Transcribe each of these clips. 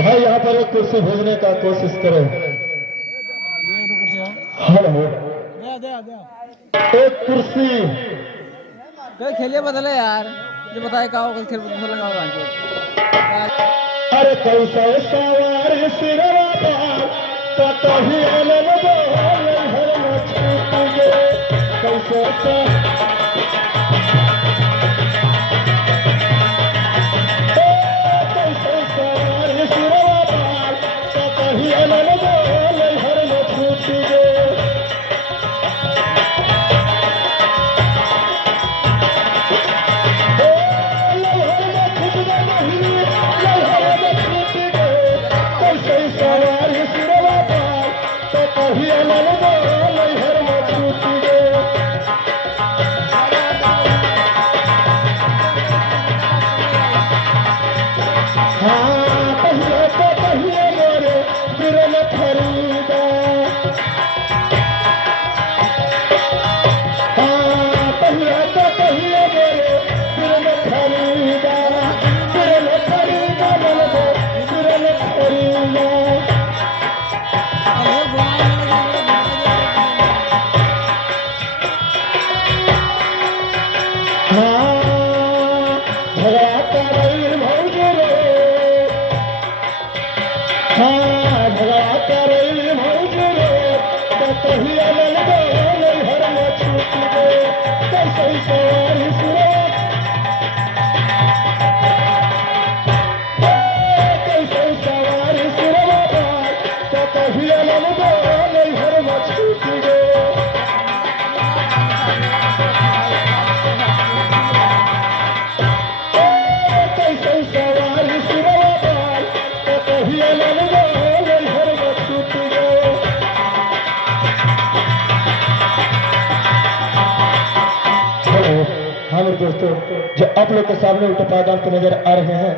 भाई यहाँ पर एक कुर्सी भेजने का कोशिश करो। हेलो, एक कुर्सी। खेलिए बदले यार, जो बताए का होगा खेल बदल लगाओ। अरे कैसे सवार सिरवा पार कतही अलग बोल हर मछली कैसे कैसे सवार सिरवा पार कतही अलग बोल हर मछली दोस्तों, जो आप लोग के सामने उल्टे पायदान पर नजर आ रहे हैं,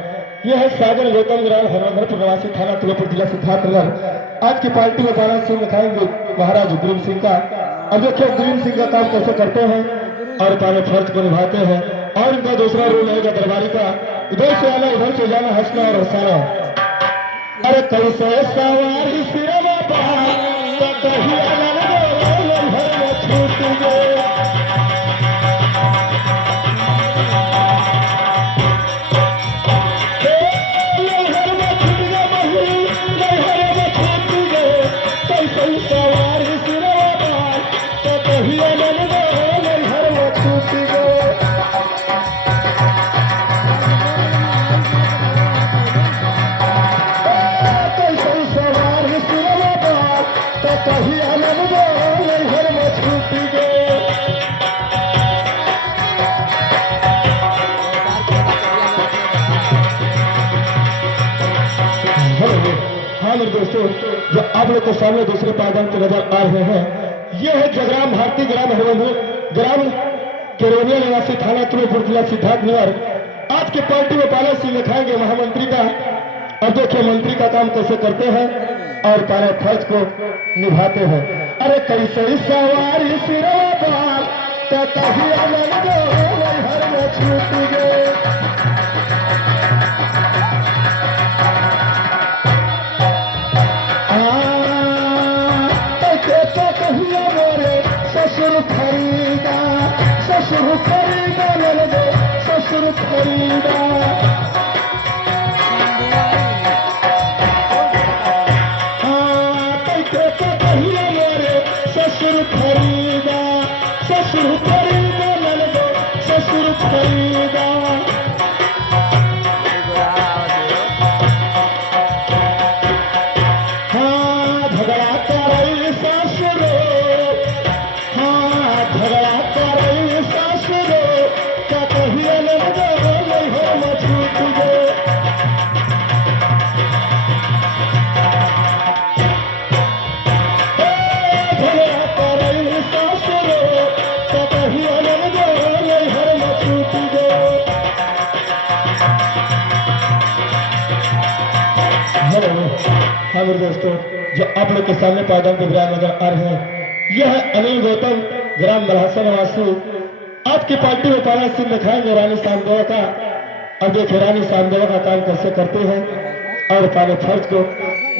यह है सागर गौतम ग्राम हरमंदर प्रवासी थाना तुलपुर जिला सिद्धार्थनगर। आज की पार्टी में बाला सिंह दिखाएंगे महाराज ग्रीन सिंह का। अब देखिए ग्रीन सिंह का काम कैसे करते हैं और अपने फर्ज को निभाते हैं। और इनका दूसरा रोल रहेगा दरबारी का, इधर से आना उधर से जाना, हंसना और हंसाना। अरे कैसे सवारी सिरवा पार कहीं अलग छूट गए। हाँ मेरे दोस्तों, जो आप लोग के सामने दूसरे पायदान पे नजर आ रहे हैं, ये है जगराम भारती ग्राम हरमंदर ग्राम केरोनिया निवासी थाना तुलपुर जिला सिद्धार्थनगर। आज के पार्टी में बाला सिंह दिखाएंगे महामंत्री का। अब देखिए मंत्री का काम कैसे करते हैं और सारे फर्ज को निभाते हैं। अरे कैसे सवारी सिरवा पार कहीं अलग हर में छूट गए। ससुर खरीदा लगे ससुर खरीदा। हाँ कैसे तो कहिए मेरे ससुर खरीदा लगे ससुर खरीदा। हाँ झगड़ा करे ससुर, हाँ मेरे दोस्तों, जो आप लोग के सामने पायदान पे विराज नजर आ रहे हैं, यह है अनिल गौतम ग्राम मल्हासा निवासी। आज की पार्टी में बाला सिंह दिखाएंगे रानी सामदेवा का। अब देखिए रानी सामदेवा का काम कैसे करते हैं और अपने फर्ज को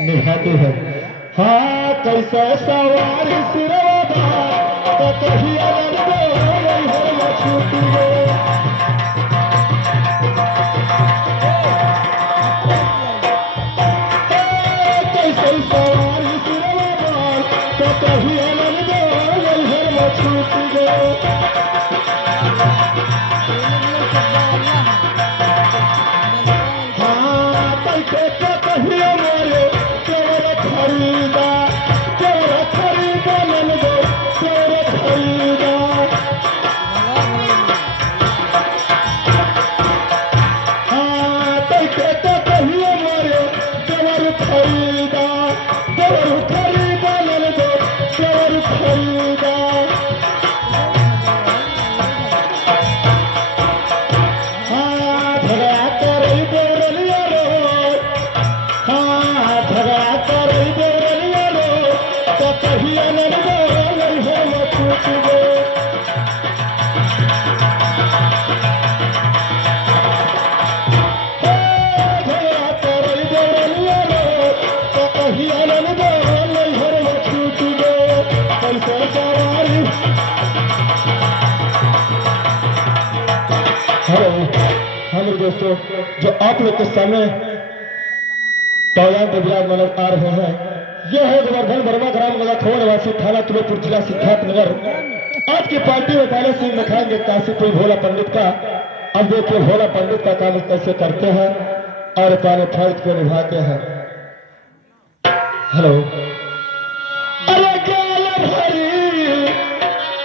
निभाते हैं। हाँ कैसे सवारी सिरवा तो कहीं अलग हो छूट गए। कैसे सवारी सिरवा तो कहीं अलग हो छूट गए। हेलो दोस्तों, जो आप लोग के सामने तौलान पर विराजमान आ रहे हैं, यह है गोवर्धन वर्मा ग्राम गलाखोर निवासी थाना तुलसीपुर जिला सिद्धार्थनगर। आज की पार्टी में पहले सिंह दिखाएंगे काशीपुर भोला पंडित का। अब देखिए भोला पंडित का काम कैसे करते हैं और अपने फर्ज को निभाते हैं। हेलो अरे गाल भरी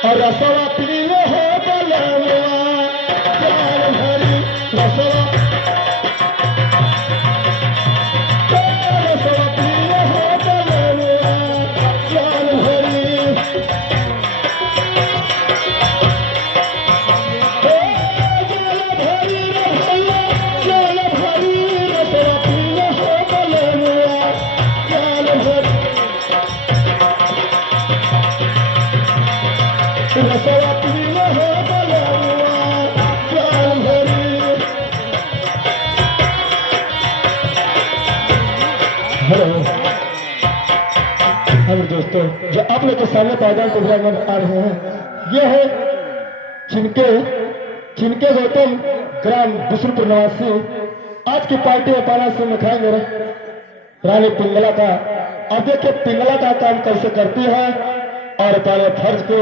और रसवा पीले हो बलवा, गाल भरी रसवा पीले हो बलवा, गाल भरी रसवा पीले हो बलवा, गाल भरी रसवा पीले हो बलवा, गाल भरी। हेलो दोस्तों, जो आप लोग के सामने पायदान को विराजमान आ रहे हैं, यह है चिनके गौतम ग्राम बिशुनपुर निवासी। आज की पार्टी में पाना सिंह दिखाएंगे रानी पिंगला का। अब देखिए पिंगला का काम कैसे करती है और अपने फर्ज को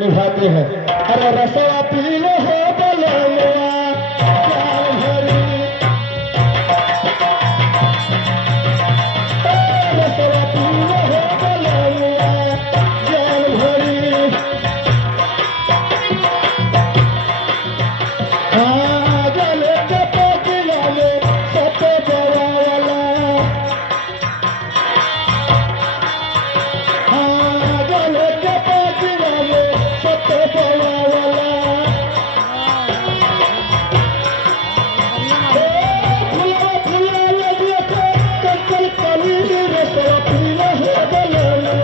निभाते हैं। अरे रसवा पीले हो बलवा, गाल भरी रसवा पीले हो बलवा, गाल भरी। हाँ गले के पगिला में सते बवाला, हाँ गले के पगिला में सते बवाला। फुला फुला देखो कंकल कली, रसवा पीले हो बलवा,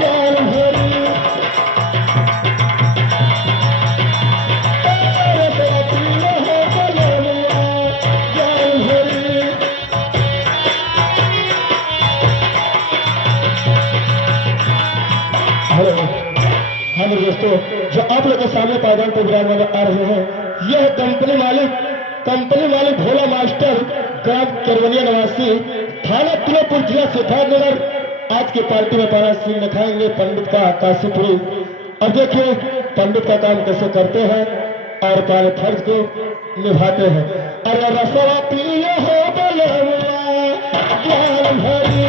गाल भरी रसवा पीले हो बलवा, गाल भरी। हेलो दोस्तों, जो आप लोग के सामने पायदान पर विराजमान आ रहे हैं, यह कंपनी मालिक भोला मास्टर ग्राम केरवनिया निवासी थाना तुलसीपुर जिला सिद्धार्थनगर। आज की पार्टी में पाना सिंह दिखाएंगे पंडित का काशीपुरी। अब देखिए पंडित का काम कैसे करते हैं और अपने फर्ज को निभाते हैं। अरे रसवा पीले हो बलवा, गाल भरी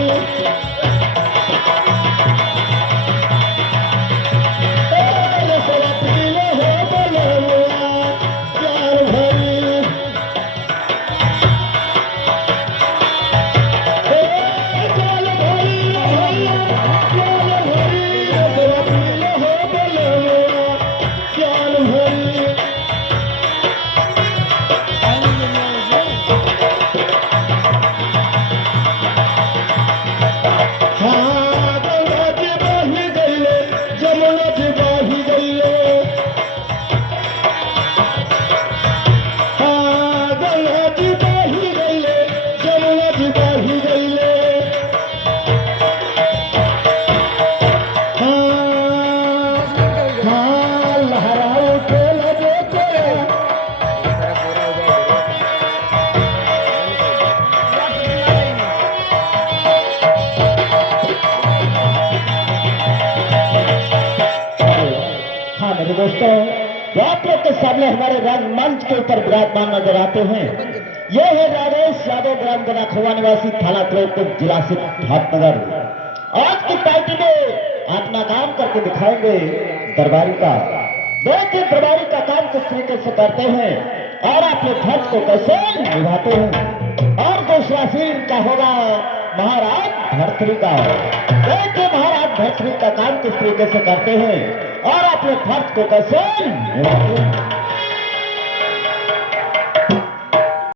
रसवा पीले हो बलवा, गाल भरी। गाल भरी गाल भरी रसवा पीले हो बलवा, गाल भरी। दोस्तों, जो आप लोग के सामने हमारे रंगमंच के ऊपर विराजमान नजर आते हैं, ये है राजेश यादव, ग्राम गनाखवा निवासी, थाना त्रिलोकपुर, जिला सिद्धार्थनगर। आज की पार्टी में अपना काम करके दिखाएंगे दरबारी का। देखिए दरबारी का काम किस तरीके से करते हैं और अपने फर्ज को कैसे निभाते हैं। और दूसरा सीन का होगा महाराज भरतरी का। देखिए महाराज भरतरी का काम किस तरीके से करते हैं और अपने फर्ज को कैसे निभाते हैं।